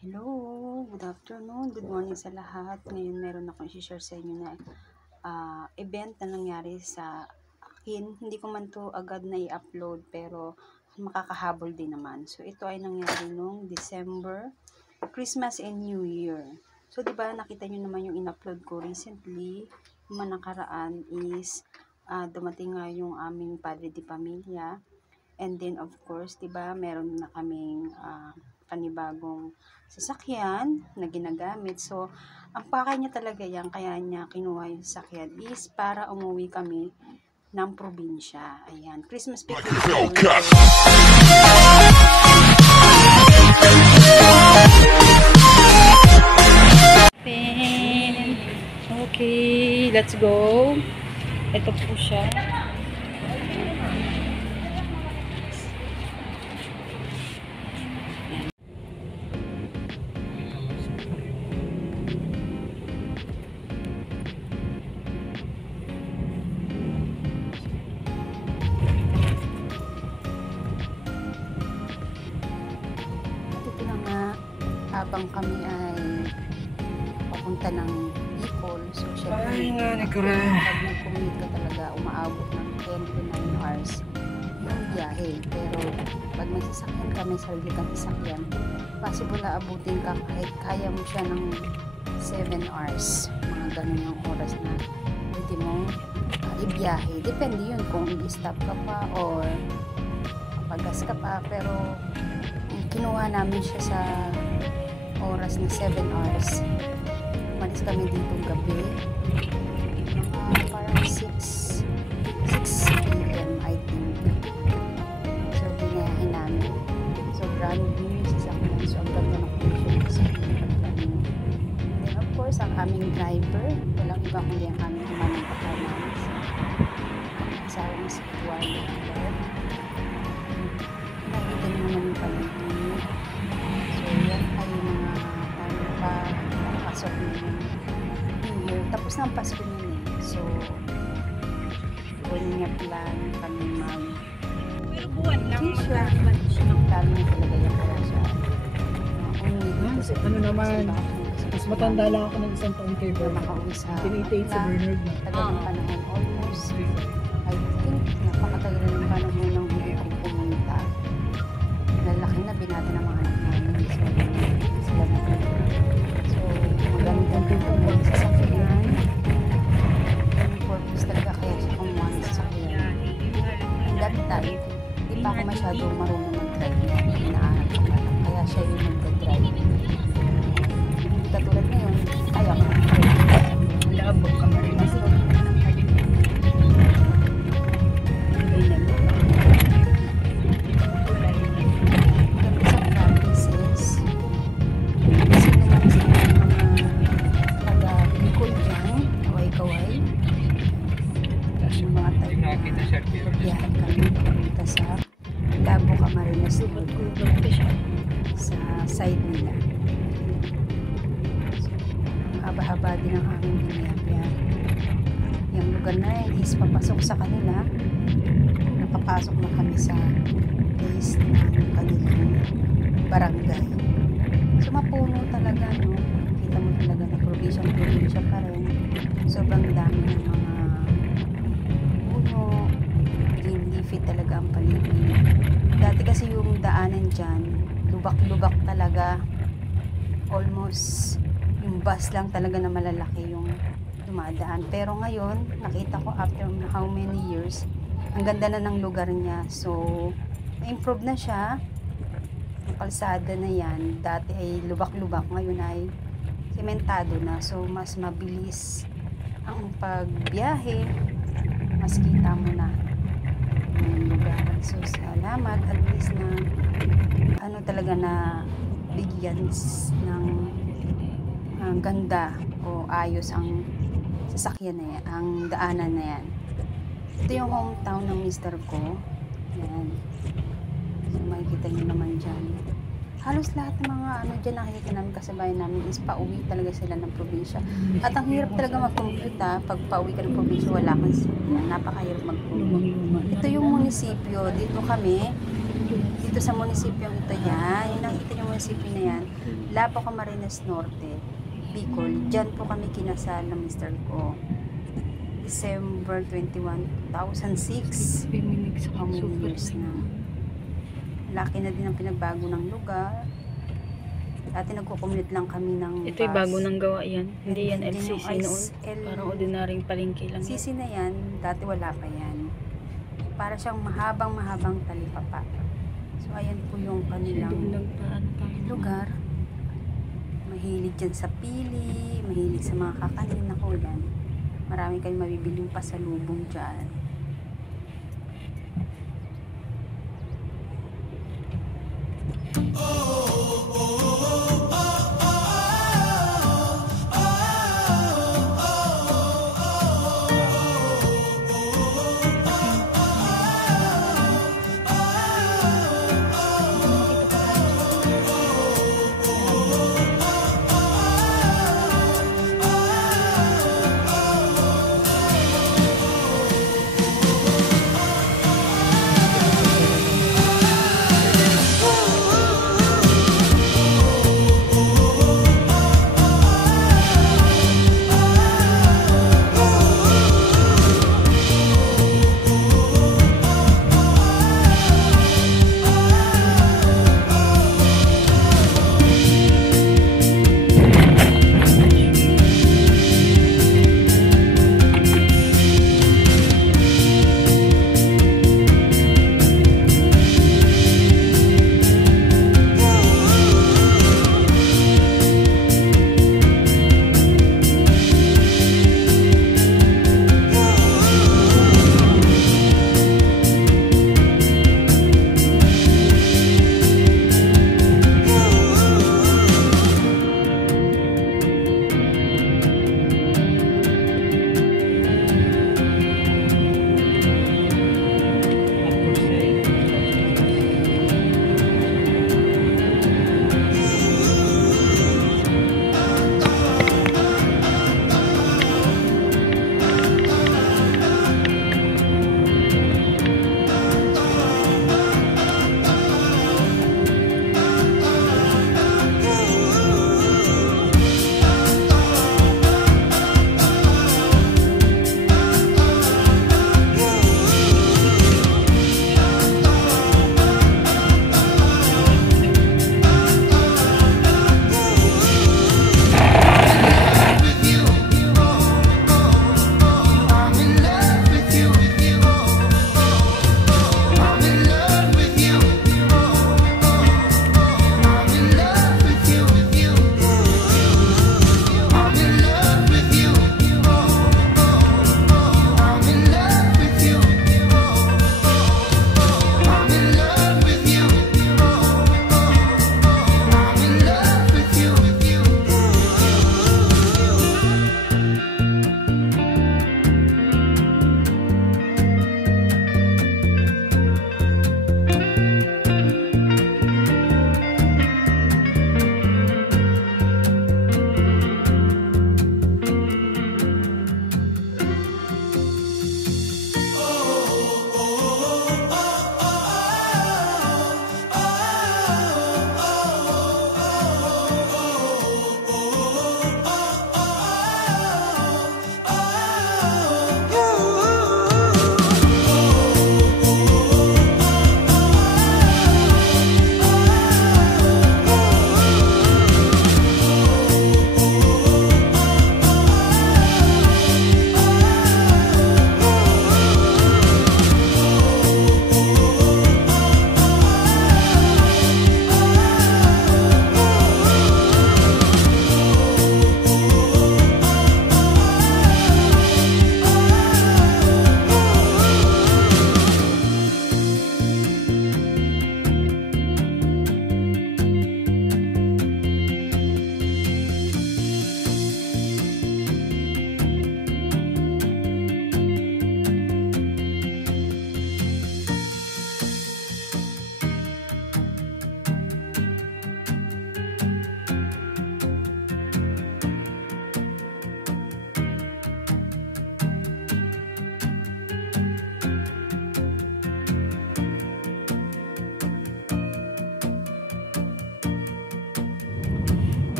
Hello, good afternoon, good morning sa lahat. Ngayon meron akong i-share sa inyo na event na nangyari sa akin. Hindi ko man to agad na i-upload pero makakahabol din naman. So ito ay nangyari nung December, Christmas and New Year. So 'di ba nakita niyo naman yung in-upload ko recently, yung nakaraan is dumating nga yung aming padre de pamilya. And then of course, 'di ba, meron na kaming panibagong sasakyan na ginagamit. So, ang pakay niya talaga yan, kaya niya kinuha yung sasakyan is para umuwi kami ng probinsya. Ayan, Christmas vacation. Okay, let's go. Ito po siya. Habang kami ay papunta ng Bicol, so syempre pag nag-commute ka talaga, umaabot ng 10 to 9 hours yung biyahe. Pero pag may sasakyan ka, may sarili kang sasakyan, possible na abutin ka kahit kaya mo siya ng 7 hours, mga ganun yung oras na pwede mo ibiyahe. Depende yun kung i-stop ka pa or pagas ka pa, pero kinuha namin siya sa oras na 7 hours. Umalis kami dito gabi. Parang 6 p.m. I think. So, binayahin namin. So, brand new yung sasakyan. So, ang ganda ng condition ng sasakyan. Then, of course, ang aming driver, walang iba kundi ang aming humanang performance. Asawang si Juan. Nakita niyo naman yung paligid. So, yan ay mga pasok na New Year. Tapos na ang Pasko niya eh. So, niya plan kami pero buwan lang siya. Plan niya talaga yung kaya siya. Ano naman, mas matanda lang ako ng isang taon kayo. Makauwi sa Tinitake sa Bernard na. tagal ng panahon. Almost, I think, napakatagal ng panahon ng hindi kong pumunta. Lalaki na, binata ng mga anak namin. So, sila na. So, magandang yung sasakyan. Yung purpose talaga kaya siya kumuha ng sasakyan. That time, di pa ako masyadong marunong mag-drive niya. Inaanak ko na lang. Kaya siya yung nag-drive. Hindi katulad ngayon, kaya ko mag-drive. labog ka rin. Biyahe kami papunta sa Cabo Camarines sa side nila. So, haba-haba din ang aming biniyahe. Yung lugar na yun is papasok sa kanila. Nakapasok na kami sa place ng kanilang barangay. So mapuno talaga, no? Kita mo talaga na probinsya pa rin. Sobrang dami ng mga puno, green leafy talaga ang paligid. Dati kasi yung daanan dyan, lubak-lubak talaga. Almost yung bus lang talaga na malalaki yung dumadaan. Pero ngayon, nakita ko after how many years, ang ganda na ng lugar niya. So, na-improve na siya. Ang kalsada na yan, dati ay lubak-lubak, ngayon ay sementado na. So, mas mabilis ang pagbiyahe. Mas kita mo na yung lugar. So, salamat at least na ano talaga na bigyan ng ganda o ayos ang sasakyan na yan, ang daanan na yan. Ito yung hometown ng mister ko. Yan. So, makikita nyo naman dyan. Halos lahat ng mga ano dyan nakikita namin kasabay namin is pauwi talaga sila ng probinsya. At ang hirap talaga mag-compute pag pauwi ka ng probinsya, wala kang sasakyan. Napakahirap mag-compute. Ito yung munisipyo. Dito kami dito sa munisipyo ito yan. Yung nakita yung munisipyo na yan, Lapo Camarines Norte, Bicol. Diyan po kami kinasal ng mister ko. December 21, 2006. How many years na? Laki na din ang pinagbago ng lugar. Dati nagko-commute lang kami ng Ito yung bus. bago nang gawa yan. Hindi yan Yan yung LCC noon. Parang ordinaryong palengke lang yan. Sisi na yan, dati wala pa yan. Para siyang mahabang talipapa. So, ayan po yung kanilang lugar. Mahilig dyan sa pili, mahilig sa mga kakanin. Ako yan. Marami kayong mabibiling pasalubong dyan.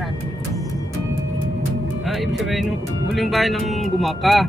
Francis. Ibig sabihin, huling bahay ng Gumaka.